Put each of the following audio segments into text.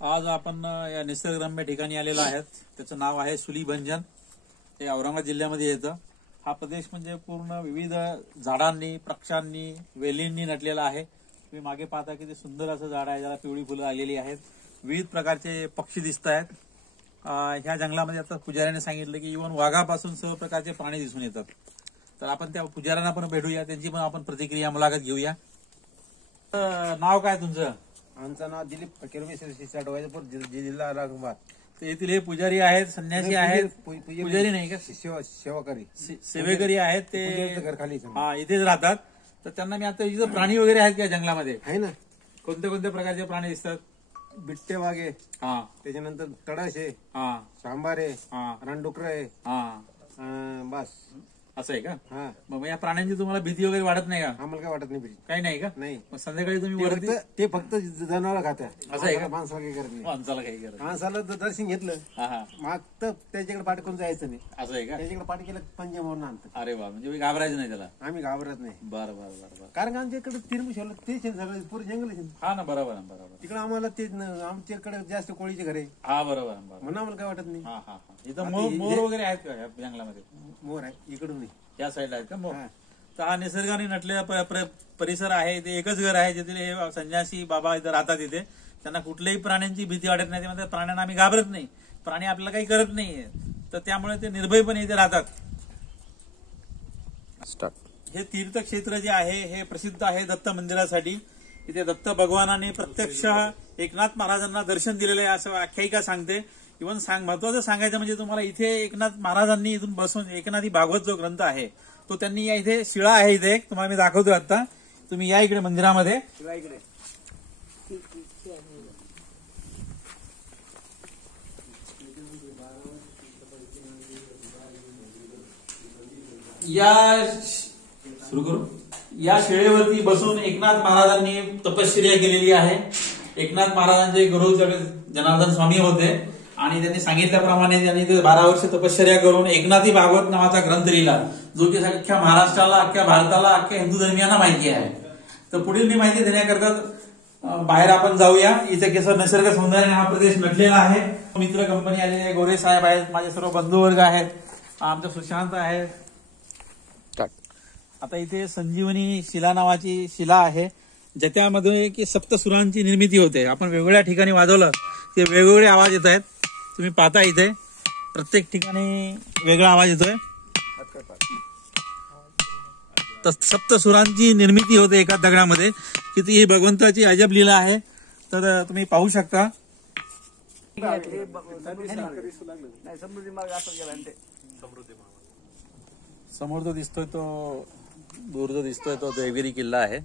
आज आपण या निसर्गरम्य ठिकाणी आलेलो आहोत. त्याचं नाव आहे सुलीभंजन. हे औरंगाबाद जिल्ह्यामध्ये येतं. हा प्रदेश म्हणजे पूर्ण विविध झाडांनी, वृक्षांनी, वेलींनी नटलेला आहे. तुम्ही मागे पाहता की ते सुंदर असं झाड आहे, ज्याला पिवळी फुलं आलेली आहेत. विविध प्रकारचे पक्षी दिसत आहेत. ह्या जंगलामध्ये आता पुजाऱ्याने सांगितलं की इव्हन वाघापासून सर्व प्रकारचे प्राणी दिसून येतात. तर आपण त्या पुजाऱ्यांना पण भेटूया, त्यांची पण आपण प्रतिक्रिया मुलाखत घेऊया. नाव काय तुमचं? आमचं नाव दिलीप फकीर वैजापूर जिल्हा औरंगाबाद. तर येथील हे पुजारी आहेत, संन्यासी आहेत. पुजारी नाही का, सेवाकरी सेवेकरी आहेत ते. घर खाली हा, इथेच राहतात. तर त्यांना मी आता इथं प्राणी वगैरे आहेत का जंगलामध्ये? आहे ना. कोणत्या कोणत्या प्रकारचे प्राणी दिसतात? बिट्टे वाघे, हा, त्याच्यानंतर तडाशे, हा, सांबारे, हा, रानडुकर आहे. बस असं आहे का? हा. मग या प्राण्यांची तुम्हाला भीती वगैरे वाटत नाही का? आम्हाला काय वाटत नाही भीती. काही नाही का? नाही. मग संध्याकाळी तुम्ही वरती ते फक्त जनावर खात्या. असं आहे का? माणसाला काही करत नाही. माणसाला काही करत? माणसाला जर दर्शन घेतलं हा हा, माग तर त्याच्याकडे पाठ करून जायचं नाही. असं आहे का? त्याच्याकडे पाठ केलं पंजे म्हणून आणतं. अरे वा, म्हणजे घाबरायचं नाही त्याला. आम्ही घाबरत नाही. बरं बरं बरं बरं. कारण आमच्याकडे तिरमुशेला तेच आहे सगळं, पुरे जंगल आहे. हा ना, बरोबर आहे, बरोबर. तिकडे आम्हाला तेच आमच्याकडे जास्त कोळीचे घर आहे हा, बरोबर बरोबर. म्हणून आम्हाला काय वाटत नाही. हा हा हा. इथं मोर वगैरे आहेत का या जंगलामध्ये? मोर आहे इकडून नाही. या साईडला आहेत का मोर? हा. तर हा निसर्गाने नटलेला परिसर आहे. ते एकच घर आहे जिथे हे संन्यासी बाबा इथे राहतात. इथे त्यांना कुठल्याही प्राण्यांची भीती वाटत नाही. ते म्हणतात प्राण्यांना आम्ही घाबरत नाही, प्राणी आपल्याला काही करत नाही. तर त्यामुळे ते निर्भयपणे इथे राहतात. हे तीर्थक्षेत्र जे आहे हे प्रसिद्ध आहे दत्त मंदिरासाठी. इथे दत्त भगवानाने प्रत्यक्ष एकनाथ महाराजांना दर्शन दिलेलं आहे असं आख्यायिका सांगते. इव्हन महत्वाचं सांगायचं म्हणजे तुम्हाला इथे एकनाथ महाराजांनी इथून बसून एकनाथी भागवत जो ग्रंथ आहे तो त्यांनी या इथे शिळा आहे इथे एक तुम्हाला मी दाखवतो आता. तुम्ही या इकडे मंदिरामध्ये. सुरू करू. या शिळेवरती बसून एकनाथ महाराजांनी तपश्चर्या केलेली आहे. एकनाथ महाराजांचे गुरु जनार्दन स्वामी होते आणि त्यांनी सांगितल्याप्रमाणे त्यांनी 12 वर्ष तपश्चर्या करून एकनाथी भागवत नावाचा ग्रंथ लिहिला, जो की अख्ख्या महाराष्ट्राला, अख्ख्या भारताला, अख्ख्या हिंदू धर्मियांना माहिती आहे. तर पुढील मी माहिती देण्याकरता बाहेर आपण जाऊया. इथे कसं निसर्ग सौंदर्याने हा प्रदेश नटलेला आहे. मित्र कंपनी आलेले, गोरे साहेब आहेत, माझे सर्व बंधू वर्ग आहेत, आमचं सुशांत आहे. आता इथे संजीवनी शिला नावाची शिला आहे, ज्याच्यामध्ये की सप्तसुरांची निर्मिती होते. आपण वेगवेगळ्या ठिकाणी वाजवलं की वेगवेगळे आवाज येत आहेत. तुम्ही पाहता इथे प्रत्येक ठिकाणी वेगळा आवाज येतोय. तर सप्तसुरांची निर्मिती होते एका दगडामध्ये. किती ही भगवंताची अजब लीला आहे. तर तुम्ही पाहू शकता. समोर जो दिसतोय तो दूर जो दिसतोय तो देवगिरी किल्ला आहे.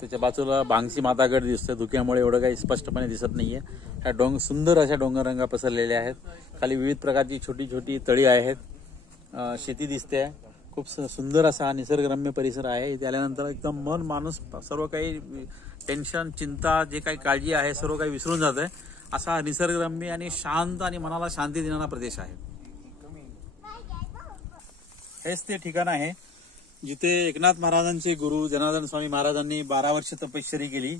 त्याच्या बाजूला बांगसी मातागड दिसतोय. धुक्यामुळे एवढं काही स्पष्टपणे दिसत नाहीये. ह्या सुंदर अशा डोंगररंगा पसरलेल्या आहेत. खाली विविध प्रकारची छोटी छोटी तळी आहेत. शेती दिसते. खूप सुंदर असा निसर्गरम्य परिसर आहे. इथे आल्यानंतर एकदम मन माणूस सर्व काही टेन्शन, चिंता, जे काही काळजी आहे सर्व काही विसरून जात आहे. असा निसर्गरम्य आणि शांत आणि मनाला शांती देणारा प्रदेश आहे. हेच ते ठिकाण आहे जिथे एकनाथ महाराजांचे गुरु जनार्दन स्वामी महाराजांनी 12 वर्ष तपश्चर्या केली.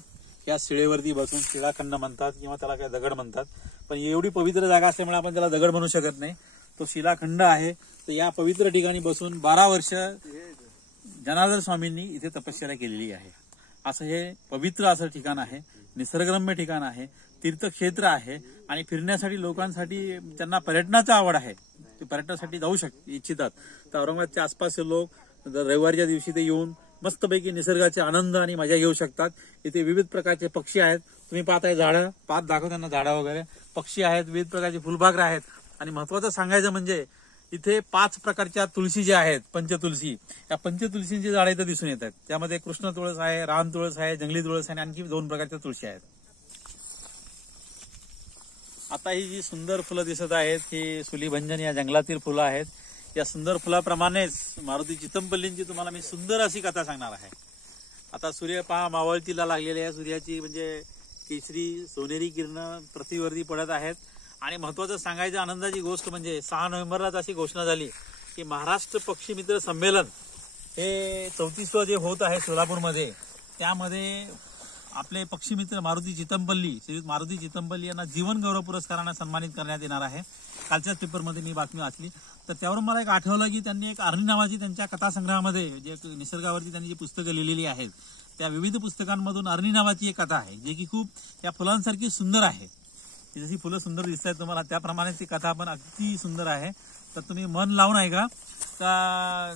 या शिळेवरती बसून, शिळाखंड म्हणतात किंवा त्याला काय दगड म्हणतात, पण एवढी पवित्र जागा असल्यामुळे आपण त्याला दगड म्हणू शकत नाही. तो शिलाखंड आहे. तर या पवित्र ठिकाणी बसून 12 वर्ष जनार्दन स्वामींनी इथे तपश्चर्या केलेली आहे. असं हे पवित्र असं ठिकाण आहे. निसर्गरम्य ठिकाण आहे. तीर्थक्षेत्र आहे आणि फिरण्यासाठी लोकांसाठी त्यांना पर्यटनाची आवड आहे. ते पर्यटनासाठी जाऊ इच्छितात. तर औरंगाबादच्या आसपासचे लोक रविवारच्या दिवशी ते येऊन मस्तपैकी निसर्गाचे आनंद आणि मजा घेऊ शकतात. इथे विविध प्रकारचे पक्षी आहेत. तुम्ही पाहताय झाडं, पाहत दाखव त्यांना झाडं वगैरे, पक्षी आहेत, विविध प्रकारचे फुलबागरे आहेत. आणि महत्वाचं सांगायचं म्हणजे इथे 5 प्रकारच्या तुळशी ज्या आहेत, पंचतुळशी, या पंचतुळशींची झाडं इथं दिसून येतात. त्यामध्ये कृष्ण तुळस आहे, राम तुळस आहे, जंगली तुळस आहे आणि आणखी 2 प्रकारच्या तुळशी आहेत. आता ही जी सुंदर फुलं दिसत आहेत ही सुलीभंजन या जंगलातील फुलं आहेत. या सुंदर फुलाप्रमाणेच मारुती चितमपल्लींची तुम्हाला मी सुंदर अशी कथा सांगणार आहे. आता सूर्य पहा मावळतीला लागलेली आहे. सूर्याची म्हणजे केशरी सोनेरी किरण पृथ्वीवरती पडत आहेत. आणि महत्वाचं सांगायचं आनंदाची गोष्ट म्हणजे 6 नोव्हेंबरलाच अशी घोषणा झाली की महाराष्ट्र पक्षी मित्र संमेलन हे 34वे जे होत आहे सोलापूरमध्ये, त्यामध्ये आपले पक्षीमित्र मारुती चितमपल्ली, श्रीयुत मारुती चितमपल्ली यांना जीवन गौरव पुरस्काराने सन्मानित करण्यात येणार आहे. कालच्याच पेपरमध्ये मी बातमी वाचली, तर त्यावरून मला एक आठवलं की त्यांनी एक आरणी नावाची त्यांच्या कथासंग्रहामध्ये जे निसर्गावरती त्यांनी जी पुस्तकं लिहिलेली आहेत, त्या विविध पुस्तकांमधून अरणी नावाची एक कथा आहे, जे की खूप या फुलांसारखी सुंदर आहे. जशी फुलं सुंदर दिसत आहेत तुम्हाला त्याप्रमाणे ती कथा पण अगदी सुंदर आहे. तर तुम्ही मन लावून ऐका. का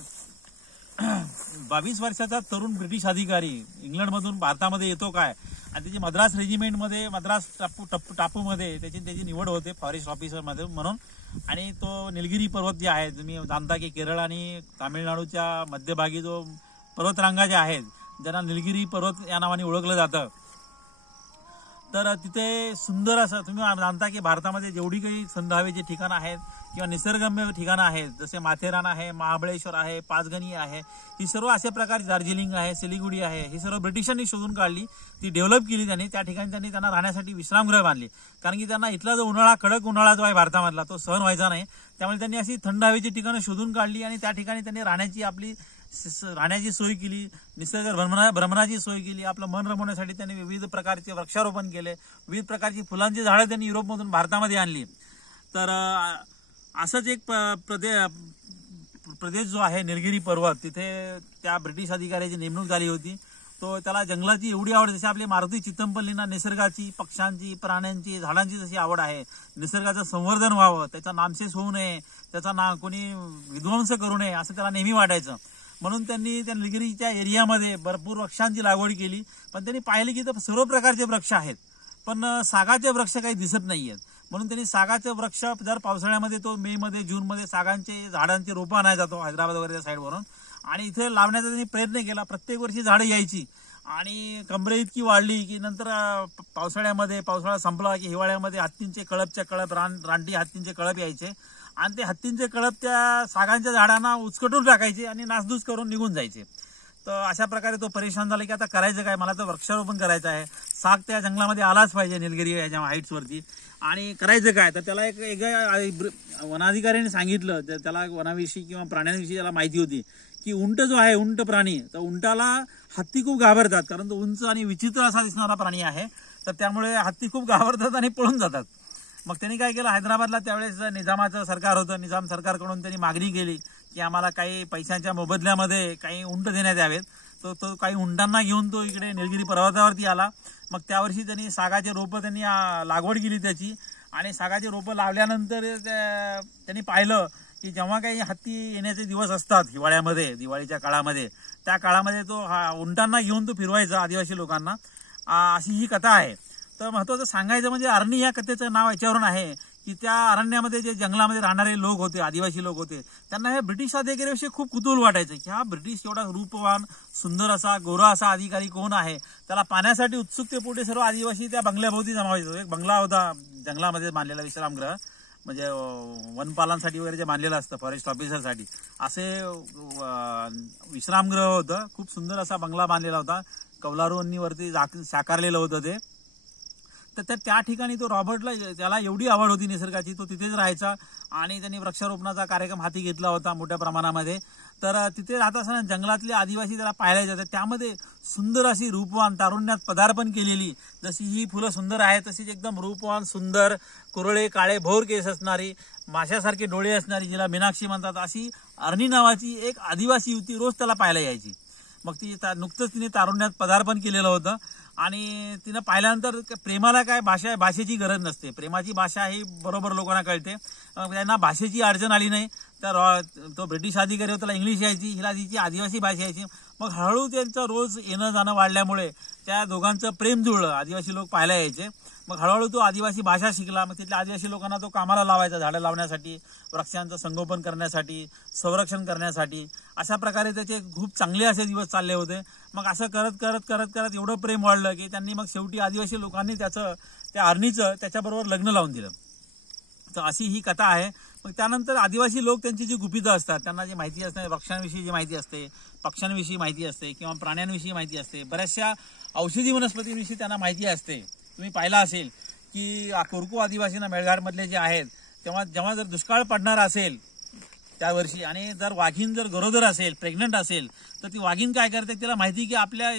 22 वर्षाचा तरुण ब्रिटिश अधिकारी इंग्लंडमधून भारतामध्ये येतो काय, आणि त्याची मद्रास रेजिमेंटमध्ये, मद्रास टापूमध्ये त्याची निवड होते फॉरेस्ट ऑफिसर मध्ये म्हणून. आणि तो निलगिरी पर्वत जे आहे, तुम्ही जाणता की केरळ आणि तामिळनाडूच्या मध्यभागी जो पर्वतरांगा ज्या आहेत, ज्यांना निलगिरी पर्वत या नावाने ओळखलं जातं, तर तिथे सुंदर असं, तुम्ही जाणता की भारतामध्ये जेवढी काही थंड हवेची ठिकाणं आहेत किंवा निसर्गरम्य ठिकाणं आहेत, जसे माथेरान आहे, महाबळेश्वर आहे, पाचगणी आहे, ही सर्व अशा प्रकारची, दार्जिलिंग आहे, सिलिगुडी आहे, ही सर्व ब्रिटिशांनी शोधून काढली, ती डेव्हलप केली त्यांनी. त्या ठिकाणी त्यांना राहण्यासाठी विश्रामगृह बांधली, कारण की त्यांना इथला जो उन्हाळा, कडक उन्हाळा जो आहे भारतामधला, तो सहन व्हायचा नाही. त्यामुळे त्यांनी अशी थंड हवेची ठिकाणं शोधून काढली आणि त्या ठिकाणी त्यांनी राहण्याची सोय केली, निसर्ग भ्रमणाची सोय केली. आपलं मन रमवण्यासाठी त्यांनी विविध प्रकारचे वृक्षारोपण केले, विविध प्रकारची फुलांची झाडं त्यांनी युरोपमधून भारतामध्ये आणली. तर असंच एक प्रदेश जो आहे निलगिरी पर्वत, तिथे त्या ब्रिटिश अधिकाऱ्याची नेमणूक झाली होती. तो त्याला जंगलाची एवढी आवड, जशी आपली मारुती चितमपल्लींना निसर्गाची, पक्ष्यांची, प्राण्यांची, झाडांची जशी आवड आहे, निसर्गाचं संवर्धन व्हावं, त्याचा नामशेष होऊ नये, त्याचा कोणी विध्वंस करू नये असं त्याला नेहमी वाटायचं. म्हणून त्यांनी त्या निलगिरीच्या एरियामध्ये भरपूर वृक्षांची लागवड केली. पण त्यांनी पाहिले की तर सर्व प्रकारचे वृक्ष आहेत, पण सागाचे वृक्ष काही दिसत नाहीयेत. म्हणून त्यांनी सागाचे वृक्ष, जर पावसाळ्यामध्ये तो मे मध्ये, जून मध्ये सागांचे झाडांचे रोपं आणायला जातो हैदराबाद वगैरे साईडवरून, आणि इथे लावण्याचा त्यांनी प्रयत्न केला. प्रत्येक वर्षी झाडं यायची आणि कमरे इतकी वाढली की नंतर पावसाळा संपला की हिवाळ्यामध्ये हत्तींचे कळपच्या कळप, रानटी हत्तींचे कळप यायचे, आणि ते हत्तींचे कळप त्या सागांच्या झाडांना उचकटून टाकायचे आणि नासधूस करून निघून जायचे. तर अशा प्रकारे तो परेशान झाला की आता करायचं काय, मला तर वृक्षारोपण करायचं आहे, साग त्या जंगलामध्ये आलाच पाहिजे निलगिरी याच्या हाईट्सवरती, आणि करायचं काय. तर त्याला एक वनाधिकाऱ्याने सांगितलं, त्याला वनाविषयी किंवा प्राण्यांविषयी त्याला माहिती होती की उंट जो आहे, उंट प्राणी, तर उंटाला हत्ती खूप घाबरतात, कारण तो उंच आणि विचित्र असा दिसणारा प्राणी आहे. तर त्यामुळे हत्ती खूप घाबरतात आणि पळून जातात. मग त्यांनी काय केलं, हैदराबादला त्यावेळेस निजामाचं सरकार होतं, निजाम सरकारकडून त्यांनी मागणी केली की आम्हाला काही पैशांच्या मोबदल्यामध्ये काही उंट देण्यात यावेत. तो काही उंटांना घेऊन तो इकडे निलगिरी पर्वतावरती आला. मग त्यावर्षी त्यांनी सागाचे रोपं त्यांनी लागवड केली त्याची, आणि सागाचे रोपं लावल्यानंतर त्यांनी पाहिलं की जेव्हा काही हत्ती येण्याचे दिवस असतात हिवाळ्यामध्ये, दिवाळीच्या काळामध्ये, त्या काळामध्ये तो उंटांना घेऊन तो फिरवायचा आदिवासी लोकांना. अशी ही कथा आहे. तर महत्वाचं सांगायचं म्हणजे अरणी या कथेचं नाव याच्यावरून आहे की त्या अरण्यामध्ये जे जंगलामध्ये राहणारे लोक होते, आदिवासी लोक होते, त्यांना हे ब्रिटिश अधिकाऱ्याविषयी खूप कुतूहल वाटायचं की हा ब्रिटिश एवढा रूपवान, सुंदर असा, गोरा असा अधिकारी कोण आहे. त्याला पाहण्यासाठी उत्सुकतेपोटी सर्व आदिवासी त्या बंगल्याभोवती जमा व्हायचे. एक बंगला होता जंगलामध्ये बांधलेला विश्रामगृह, म्हणजे वनपालांसाठी वगैरे जे बांधलेलं असतं फॉरेस्ट ऑफिसरसाठी, असे विश्रामगृह होतं. खूप सुंदर असा बंगला बांधलेला होता, कौलारूंनी वरती साकारलेलं होतं ते. तर त्या ठिकाणी तो रॉबर्टला, त्याला एवढी आवड होती निसर्गाची, तो तिथेच राहायचा आणि त्यांनी वृक्षारोपणाचा कार्यक्रम हाती घेतला होता मोठ्या प्रमाणामध्ये. तर तिथे राहत असताना जंगलातले आदिवासी त्याला पाहायला जातात. त्यामध्ये सुंदर अशी रूपवान, तारुण्यात पदार्पण केलेली, जशी ही फुलं सुंदर आहेत तशीच एकदम रूपवान, सुंदर, कुरळे काळे भोर केस असणारी, माशासारखे डोळे असणारी, जिला मीनाक्षी म्हणतात, अशी अरणी नावाची एक आदिवासी युवती रोज त्याला पाहायला यायची. मग ती नुकतंच तिने तारुण्यात पदार्पण केलेलं होतं, आणि तिनं पाहिल्यानंतर प्रेमाला काय भाषेची गरज नसते, प्रेमाची भाषा ही बरोबर लोकांना कळते. त्यांना भाषेची अडचण आली नाही. तर तो ब्रिटिश अधिकारी होता, त्याला इंग्लिश यायची, हिला तिची आदिवासी भाषा यायची. मग हळूहळू त्यांचं रोज येणं जाणं वाढल्यामुळे त्या दोघांचं प्रेम जुळलं, आदिवासी लोक पाहायला यायचे. मग हळूहळू तो आदिवासी भाषा शिकला. मग तिथल्या आदिवासी लोकांना तो कामाला लावायचा, झाडं लावण्यासाठी, वृक्षांचं संगोपन करण्यासाठी, संरक्षण करण्यासाठी. अशा प्रकारे त्याचे खूप चांगले असे दिवस चालले होते. मग असं करत करत करत करत एवढं प्रेम वाढलं की त्यांनी मग शेवटी आदिवासी लोकांनी त्या अरणीचं त्याच्याबरोबर लग्न लावून दिलं. तर अशी ही कथा आहे. मग त्यानंतर आदिवासी लोक त्यांची जी गुपितं असतात, त्यांना जी माहिती असते, वृक्षांविषयी जी माहिती असते, पक्ष्यांविषयी माहिती असते किंवा प्राण्यांविषयी माहिती असते, बऱ्याचशा औषधी वनस्पतींविषयी त्यांना माहिती असते. तुम्ही पाहिलं असेल की कोरकू आदिवासींना मेळघाटमधले जे आहेत, जेव्हा जर दुष्काळ पडणार असेल त्या वर्षी. आणि जर वाघीण जर गरोदर असेल, प्रेग्नंट असेल, तर ती वाघीण काय करते, तिला माहिती की आपल्या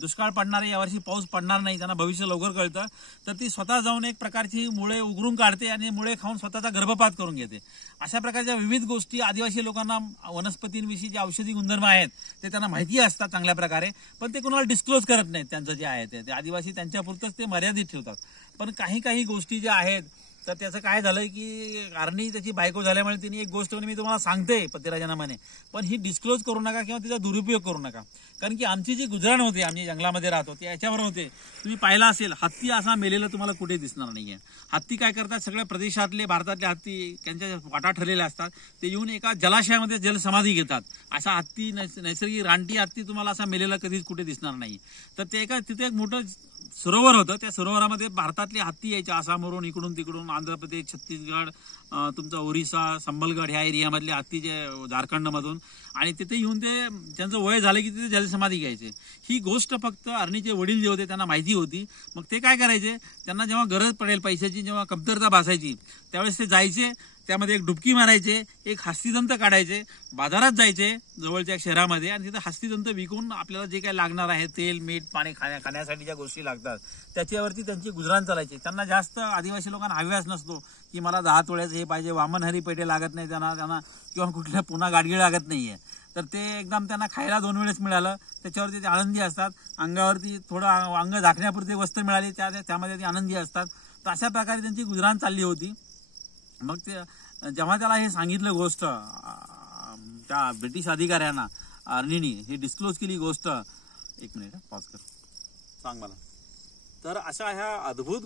दुष्काळ पडणार आहे, यावर्षी पाऊस पडणार नाही, त्यांना भविष्य लवकर कळतं, तर ती स्वतः जाऊन एक प्रकारची मुळे उघडून काढते आणि मुळे खाऊन स्वतःचा गर्भपात करून घेते. अशा प्रकारच्या विविध गोष्टी आदिवासी लोकांना वनस्पतींविषयी जे औषधी गुणधर्म आहेत ते त्यांना माहिती असतात चांगल्या प्रकारे, पण ते कोणाला डिस्क्लोज करत नाहीत. त्यांचं जे आहे ते आदिवासी त्यांच्यापुरतंच ते मर्यादित ठेवतात. पण काही गोष्टी ज्या आहेत, तर त्याचं काय झालंय की आरणी त्याची बायको झाल्यामुळे तिने एक गोष्ट मी तुम्हाला सांगते पतिराजांना म्हणे, पण ही डिस्क्लोज करू नका किंवा तिचा दुरुपयोग करू नका. कारण की आमची जी गुजराण होते, आम्ही जंगलामध्ये राहतो, ते याच्यावर होते. तुम्ही पाहिला असेल, हत्ती असा मेलेला तुम्हाला कुठे दिसणार नाहीये. हत्ती काय करतात, सगळ्या प्रदेशातले भारतातले हत्ती त्यांच्या वाटा ठरलेल्या असतात, ते येऊन एका जलाशयामध्ये जलसमाधी घेतात. असा हत्ती, नैसर्गिक रानटी हत्ती तुम्हाला असा मेलेला कधीच कुठे दिसणार नाही. तर ते तिथे एक मोठं सरोवर होतं, त्या सरोवरामध्ये भारतातले हत्ती यायचे, आसामवरून, इकडून तिकडून, आंध्र प्रदेश, छत्तीसगड, तुमचा ओरिसा, संबलगड ह्या एरियामधले हत्ती जे झारखंडमधून, आणि तिथे येऊन ते त्यांचं वय झालं की तिथे जलसमाधी घ्यायचे. ही गोष्ट फक्त अरणीचे वडील जे होते त्यांना माहिती होती. मग ते काय करायचे, त्यांना जेव्हा गरज पडेल पैशाची, जेव्हा कमतरता भासायची, त्यावेळेस ते जायचे, त्यामध्ये एक डुबकी मारायचे, एक हस्तिदंत काढायचे, बाजारात जायचे जवळच्या शहरामध्ये, आणि तिथे हस्तिदंत विकून आपल्याला जे काही लागणार आहे, तेल, मीठ, पाणी, खाण्यासाठी ज्या गोष्टी लागतात, त्याच्यावरती त्यांची गुजराण चालायची. त्यांना जास्त आदिवासी लोकांना हव्यास नसतो की मला 10 तोळ्याचं हे पाहिजे, वामनहरी पेठे लागत नाही त्यांना किंवा कुठल्या पुन्हा गाडगी लागत नाहीये. तर ते एकदम त्यांना खायला 2 वेळेस मिळालं, त्याच्यावरती ते आनंदी असतात. अंगावरती थोडं अंग झाकण्यापुरते वस्त्र मिळाली, त्यामध्ये ते आनंदी असतात. तर अशा प्रकारे त्यांची गुजराण चालली होती. मग ते जेव्हा त्याला हे सांगितलं गोष्ट, त्या ब्रिटिश अधिकाऱ्यांना आर्नीनी ही डिस्क्लोज केली गोष्ट, एक मिनिट पॉज कर, सांग मला. तर अशा ह्या अद्भुत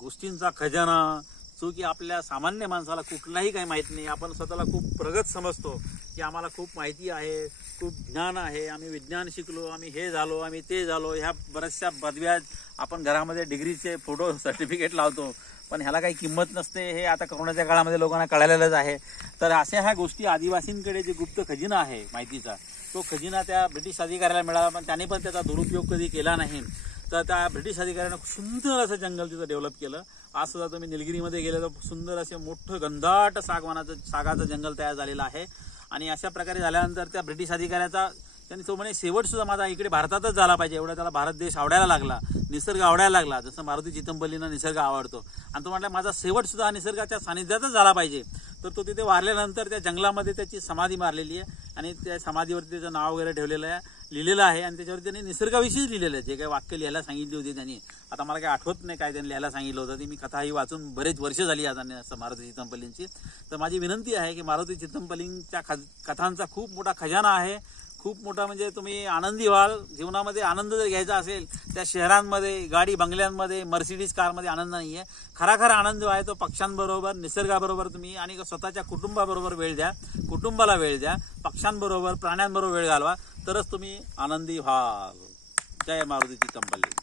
गोष्टींचा खजाना, जो की आपल्या सामान्य माणसाला कुठलाही काही माहित नाही. आपण स्वतःला खूप प्रगत समजतो की आम्हाला खूप माहिती आहे, खूप ज्ञान आहे, आम्ही विज्ञान शिकलो, आम्ही हे झालो, आम्ही ते झालो, ह्या बऱ्याचशा पदव्या आपण घरामध्ये डिग्रीचे फोटो सर्टिफिकेट लावतो, पण ह्याला काही किंमत नसते. हे आता कोरोनाच्या काळामध्ये लोकांना कळालेलंच आहे. तर अशा ह्या गोष्टी आदिवासींकडे जे गुप्त खजिना आहे माहितीचा, तो खजिना त्या ब्रिटिश अधिकाऱ्याला मिळाला, पण त्यांनी पण त्याचा दुरुपयोग कधी केला नाही. तर त्या ब्रिटिश अधिकाऱ्यानं सुंदर असं जंगल तिथं डेव्हलप केलं. आज सुद्धा तुम्ही निलगिरीमध्ये गेले तर सुंदर असे मोठं घनदाट सागाचं जंगल तयार झालेलं आहे. आणि अशा प्रकारे झाल्यानंतर त्या ब्रिटिश अधिकाऱ्याचा त्यांनी तो म्हणे शेवट सुद्धा माझा इकडे भारतातच झाला पाहिजे, एवढा त्याला भारत देश आवडायला लागला, निसर्ग आवडायला लागला, जसं मारुती चितमपल्लींना निसर्ग आवडतो. आणि तो म्हटला माझा शेवट सुद्धा निसर्गाच्या सानिध्यातच झाला पाहिजे. तर तो तिथे वारल्यानंतर त्या जंगलामध्ये त्याची समाधी मारलेली आहे, आणि त्या समाधीवरती त्याचं नाव वगैरे ठेवलेलं आहे, लिहिलेलं आहे. आणि त्याच्यावरती त्यांनी निसर्गाविषयीच लिहिलेलं आहे, जे काही वाक्य लिहायला सांगितली होती त्यांनी. आता मला काही आठवत नाही काय त्यांनी लिहायला सांगितलं होतं, ती मी कथा ही वाचून बरेच वर्ष झाली आता मारुती चितमपल्लींची. तर माझी विनंती आहे की मारुती चितमपल्लींच्या कथांचा खूप मोठा खजाना आहे, खूप मोठा. म्हणजे तुम्ही आनंदी व्हाल. जीवनामध्ये आनंद जर घ्यायचा असेल, त्या शहरांमध्ये गाडी बंगल्यांमध्ये मर्सिडीज कारमध्ये आनंद नाहीये. खरा आनंद आहे तो पक्ष्यांबरोबर, निसर्गाबरोबर तुम्ही आणि स्वतःच्या कुटुंबाबरोबर वेळ द्या, कुटुंबाला वेळ द्या, पक्ष्यांबरोबर, प्राण्यांबरोबर वेळ घालवा, तरच तुम्ही आनंदी व्हाल. जय मारुती चितमपल्ली.